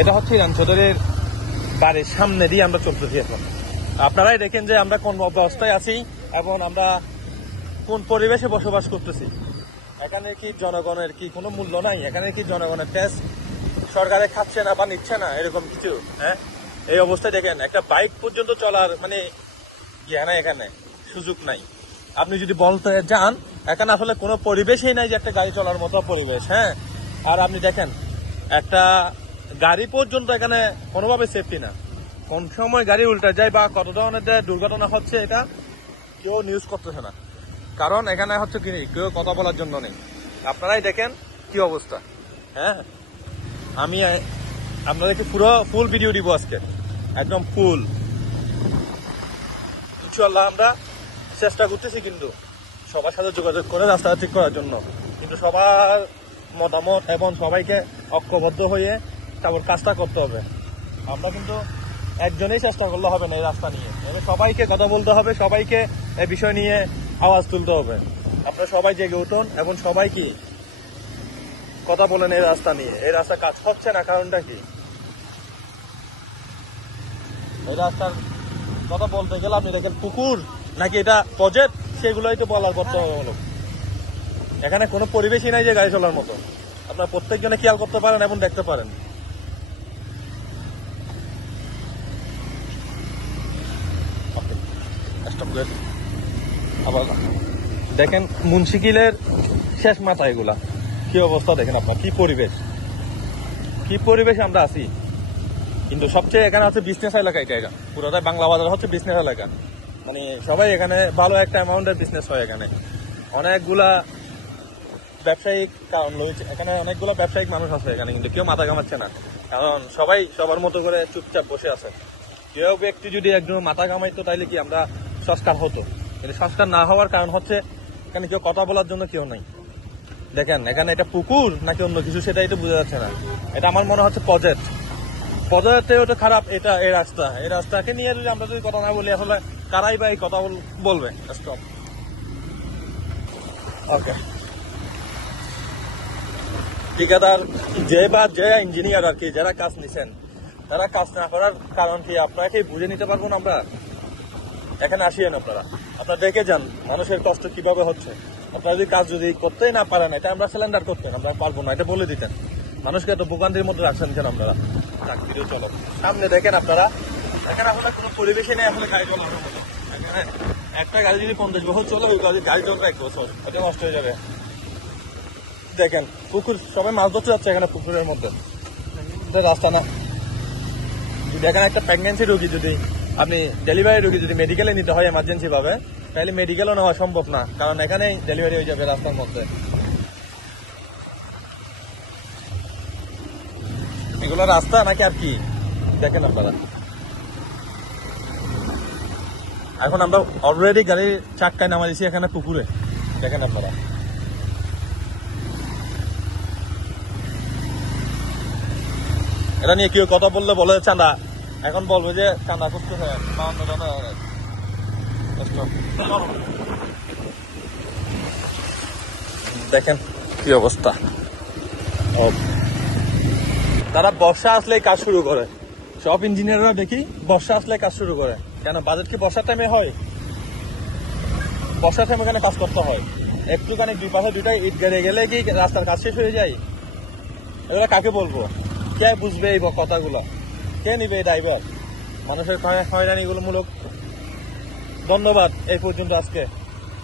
এটা হচ্ছে ইরান চৌধুরীর বাড়ির সামনে দিয়ে আমরা চলতেছি এখন। আপনারাই দেখেন যে আমরা কোন অবস্থায় আছি এবং আমরা কোন পরিবেশে বসবাস করতেছি। এখানে কি জনগণের কি কোনো মূল্য নাই? এখানে কি জনগণের ট্যাক্স সরকারে খাচ্ছে না বা নিচ্ছে না? এরকম কিছু হ্যাঁ? এই অবস্থায় দেখেন, একটা বাইক পর্যন্ত চলার মানে ইয়ে নাই এখানে, সুযোগ নাই। আপনি যদি বলতে যান, এখানে আসলে কোনো পরিবেশই নাই যে একটা গাড়ি চলার মতো পরিবেশ হ্যাঁ? আর আপনি দেখেন, একটা গাড়ি পর্যন্ত এখানে কোনোভাবে সেফটি না। কোন সময় গাড়ি উল্টা যায় বা কত ধরনের দুর্ঘটনা হচ্ছে এটা কেউ নিউজ করতেছে না। কারণ এখানে হচ্ছে কি কেউ কথা বলার জন্য নেই। আপনারাই দেখেন কি অবস্থা। হ্যাঁ? আমি, আপনাদেরকে পুরো ফুল ভিডিও দিব আজকে। একদম ফুল ইনশাল্লাহ আমরা চেষ্টা করতেছি কিন্তু সবার সাথে যোগাযোগ করে রাস্তা ঠিক করার জন্য। কিন্তু সবার মতামত এবং সবাইকে ঐক্যবদ্ধ হয়ে তারপর কাজটা করতে হবে। আমরা কিন্তু একজনেই চেষ্টা করলে হবে না এই রাস্তা নিয়ে। এবার সবাইকে কথা বলতে হবে, সবাইকে এই বিষয় নিয়ে আওয়াজ তুলতে হবে। আপনারা সবাই জেগে উঠুন এবং সবাই কি কথা বলেন এই রাস্তা নিয়ে। এই রাস্তা কাজ হচ্ছে না, কারণটা কি? এই রাস্তার কথা বলতে গেলে আপনি দেখেন পুকুর নাকি এটা প্রজেক্ট, সেগুলোই তো বলার করতে হবে হলো এখানে কোনো পরিবেশই নাই যে গাড়ি চলার মতো। আপনার প্রত্যেকজনে খেয়াল করতে পারেন এবং দেখতে পারেন। Stop আবার দেখেন মুন্সিকিলের শেষ মাথা এগুলা। কি অবস্থা দেখেন আপনার, কি পরিবেশ? কি পরিবেশে আমরা আছি? কিন্তু সবচেয়ে এখানে হচ্ছে বিজনেস এলাকা এটা এটা পুরোটাই বাংলা বাজার হচ্ছে বিজনেস এলাকা। মানে সবাই এখানে ভালো একটা অ্যামাউন্টের বিজনেস হয় এখানে। অনেকগুলা ব্যবসায়িক কারণ রয়েছে। এখানে অনেকগুলো ব্যবসায়িক মানুষ আছে এখানে, কিন্তু কেউ মাথা ঘামাচ্ছে না। কারণ সবাই সবার মতো করে চুপচাপ বসে আছে। কেউ ব্যক্তি যদি একজন মাথা ঘামাইতো, তাইলে কি আমরা সংস্কার হতো। কিন্তু সংস্কার না হওয়ার কারণ হচ্ছে, এখানে কেউ কথা বলার জন্য কেউ নাই। দেখেন, এখানে এটা পুকুর নাকি অন্য কিছু, সেটাই তো বোঝা যাচ্ছে না। এটা আমার মনে হচ্ছে প্রজেক্ট পদযাত্রেও তো খারাপ, এটা এই রাস্তা। এই রাস্তাকে নিয়ে যদি আমরা যদি কথা না বলি আসলে কারাই বা এই কথা বল- বলবে? স্টপ ওকে ঠিকাদার, যে বা যে ইঞ্জিনিয়ার আর কি, যারা কাজ নিছেন, তারা কাজ না করার কারণ কি? আপনারা কি বুঝে নিতে পারব না আমরা? এখানে আসিয়েন আপনারা। আপনারা দেখে যান মানুষের কষ্ট কীভাবে হচ্ছে। আপনারা যদি কাজ যদি করতেই না পারেন, এটা আমরা সিলিন্ডার করতেন আমরা পারব না, এটা বলে দিতেন। মানুষকে এত ভোগান্তির মধ্যে রাখছেন কেন আপনারা? চাকরিও চলো সামনে দেখেন আপনারা এখানে আসলে কোনো পরিবেশে নেই আসলে গাড়ি চলার এখানে একটা গাড়ি যদি পঞ্চাশ বছর চলে, ওই গাড়ি গাড়ি চলবে এক বছর, ওটা নষ্ট হয়ে যাবে। দেখেন, পুকুর, সবাই মাছ ধরতে যাচ্ছে এখানে পুকুরের মধ্যে। রাস্তা না। দেখেন একটা প্রেগনেন্সি রোগী যদি আপনি ডেলিভারি রোগী যদি মেডিকেলে নিতে হয় এমার্জেন্সি ভাবে, তাহলে মেডিকেলও নেওয়া সম্ভব না, কারণ এখানেই ডেলিভারি হয়ে যাবে রাস্তার মধ্যে। এগুলো রাস্তা নাকি আর কি? দেখেন আপনারা। এখন আমরা অলরেডি গাড়ির চাক্কায় নামা দিয়েছি এখানে পুকুরে। দেখেন আপনারা। এটা নিয়ে কেউ কথা বললে বলে, চাঁদা। এখন বলবে যে চাঁদা করতে হয় বাউন্ন দেখেন কি অবস্থা। তারা বর্ষা আসলেই কাজ শুরু করে। সব ইঞ্জিনিয়াররা দেখি বর্ষা আসলে কাজ শুরু করে। কেন, বাজেট কি বর্ষার টাইমে হয়? বর্ষার টাইমে কেন কাজ করতে হয়? একটুখানি দুই পাশে দুইটা ইট গেড়ে গেলে কি রাস্তার কাজ শেষ হয়ে যায়? এগুলো কাকে বলব? কে বুঝবে এই কথাগুলো? কে নিবে এই ড্রাইভার মানুষের হয়রানিগুলো মূলক ধন্যবাদ এই পর্যন্ত আজকে।